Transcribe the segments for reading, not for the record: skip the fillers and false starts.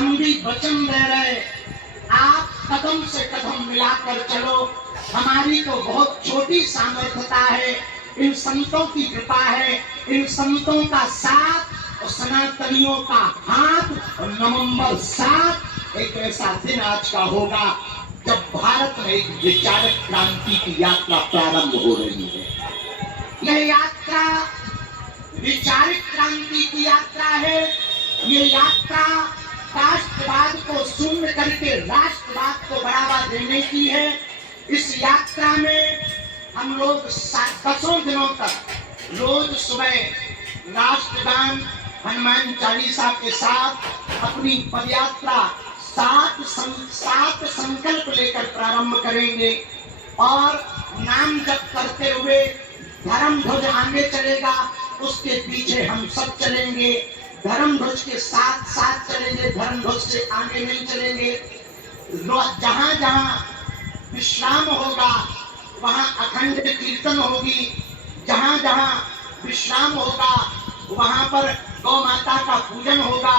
हम भी वचन दे रहे, आप कदम से कदम मिलाकर चलो। हमारी तो बहुत छोटी सामर्थ्यता है, इन संतों की कृपा है, इन संतों का साथ और सनातनियों का हाथ। और नवंबर 7 एक ऐसा दिन आज का होगा जब भारत में एक विचारक क्रांति की यात्रा प्रारंभ हो रही है। यह यात्रा विचारिक क्रांति की यात्रा है। ये यात्रा राष्ट्रवाद को शून्य करके राष्ट्रवाद को बढ़ावा देने की है। इस यात्रा में हम लोग 10 दिनों तक रोज सुबह राष्ट्रगान हनुमान चालीसा के साथ अपनी पदयात्रा 7 संकल्प लेकर प्रारंभ करेंगे और नाम जप करते हुए धर्म ध्वज आगे चलेगा, उसके पीछे हम सब चलेंगे। धर्म ध्वज के साथ साथ चलेंगे, धर्म ध्वज से आगे नहीं चलेंगे। जहां जहां विश्राम होगा वहां अखंड कीर्तन होगी। जहां जहां विश्राम होगा वहां पर गौ माता का पूजन होगा।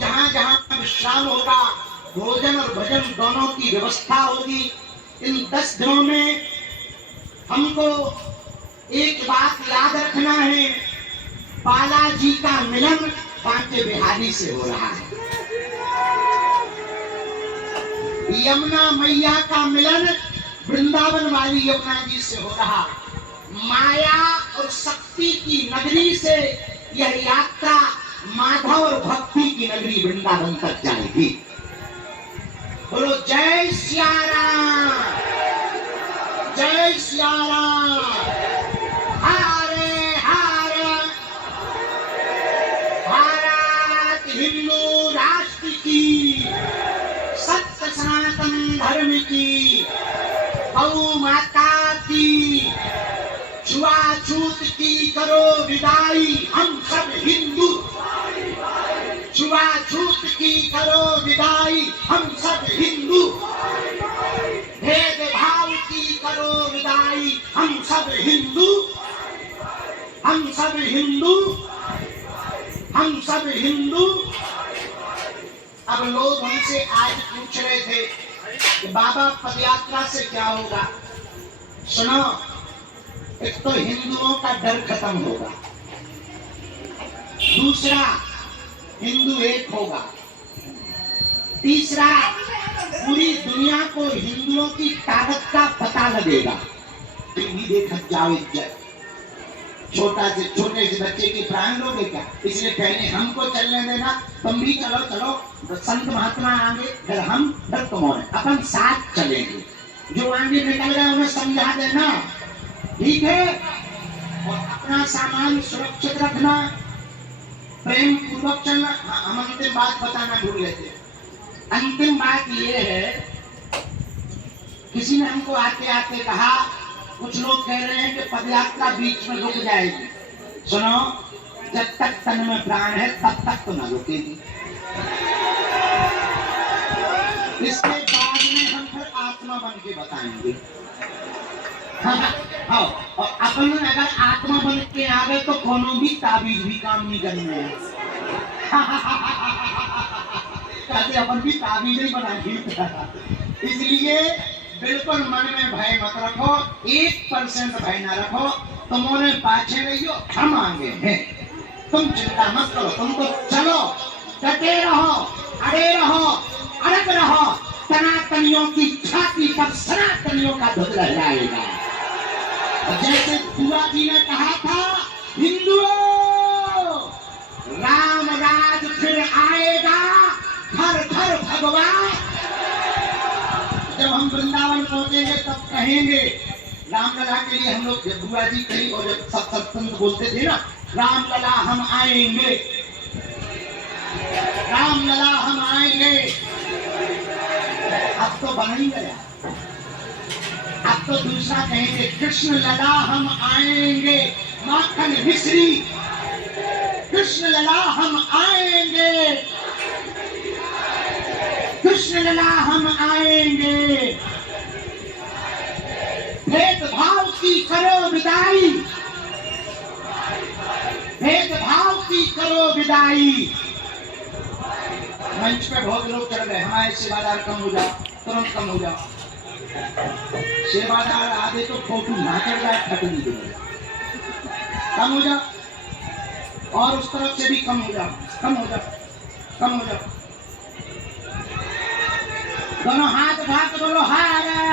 जहां जहां विश्राम होगा भोजन और भजन दोनों की व्यवस्था होगी। इन 10 दिनों में हमको एक बात याद रखना है, बालाजी का मिलन बांके बिहारी से हो रहा है। यमुना मैया का मिलन वृंदावन वाली यमुना जी से हो रहा। माया और शक्ति की नगरी से यह यात्रा माधव और भक्ति की नगरी वृंदावन तक जाएगी। बोलो जय सिया राम, जय सिया राम। हरे हरे भारत हिंदू राष्ट्र की, सत्य सनातन धर्म की, गौ माता की, छुआछूत की करो विदाई, हम सब हिंदू। छुआछूत की करो विदाई, हम सब हिंदू। भेदभाव की करो विदाई, हम सब हिंदू। हम सब हिंदू, हम सब हिंदू। अब लोग हमसे आज पूछ रहे थे कि बाबा पदयात्रा से क्या होगा। सुनो, एक तो हिंदुओं का डर खत्म होगा, दूसरा हिंदू एक होगा, तीसरा पूरी दुनिया को हिंदुओं की ताकत का पता लगेगा। टीवी देखा जाओ, इज्जत छोटे से बच्चे की प्राण लोगे क्या? इसलिए पहले हमको चलने देना, तुम भी चलो चलो, संत महात्मा आगे फिर हम फिर तुम और अपन साथ चलेंगे। जो आगे निकल गए उन्हें समझा देना, ठीक है? और अपना सामान सुरक्षित रखना, प्रेम पूर्वक चलना। हम अंतिम बात बताना भूल गए थे। अंतिम बात ये है, किसी ने हमको आते आते कहा, कुछ लोग कह रहे हैं कि पदयात्रा बीच में रुक जाएगी। सुनो, जब तक तन में प्राण है तब तक तो ना रुकेगी। इसके बाद में हम फिर आत्मा बन के बताएंगे। हाँ, और अपन अगर आत्मा बन के आ गए तो कोनो भी ताबीज भी काम नहीं करने हैं। कहते अपन भी ताबीज ही बनाएंगे। इसलिए बिल्कुल मन में भय मत रखो, 1% भय ना रखो। तुम उन्हें पाछे रहियो, हम आगे हैं। तुम चिंता मत करो, तुम तो चलो, डटे रहो, अड़े रहो, अड़क रहो। सनातनियों की छाती पर सनातनियों का ध्वज लहराएगा। जैसे बुआ जी ने कहा था, हिंदुओं राम राज फिर आएगा, घर घर भगवान। जब हम वृंदावन पहुंचेंगे तब कहेंगे, रामलला के लिए हम लोग बुआ जी कहीं और सब सत्संग बोलते थे ना, रामलला हम आएंगे, रामलला हम आएंगे। अब तो बन ही गया, अब तो दूसरा कहेंगे, कृष्ण लला हम आएंगे, माखन मिश्री, कृष्ण लला हम आएंगे, कृष्ण लला हम आएंगे। भेदभाव की करो विदाई, भेदभाव की करो विदाई। मंच पे बहुत लोग चढ़ गए, हमारे सेवादार कम हो जाओ, तुरंत कम हो जाओ। सेवादार आधे तो फोटो ना चढ़ जाए, फट नहीं दे, कम हो जाओ। और उस तरफ से भी कम हो जाओ, कम हो जाओ, कम हो जाओ। दोनों हाथ उठा के बोलो हरे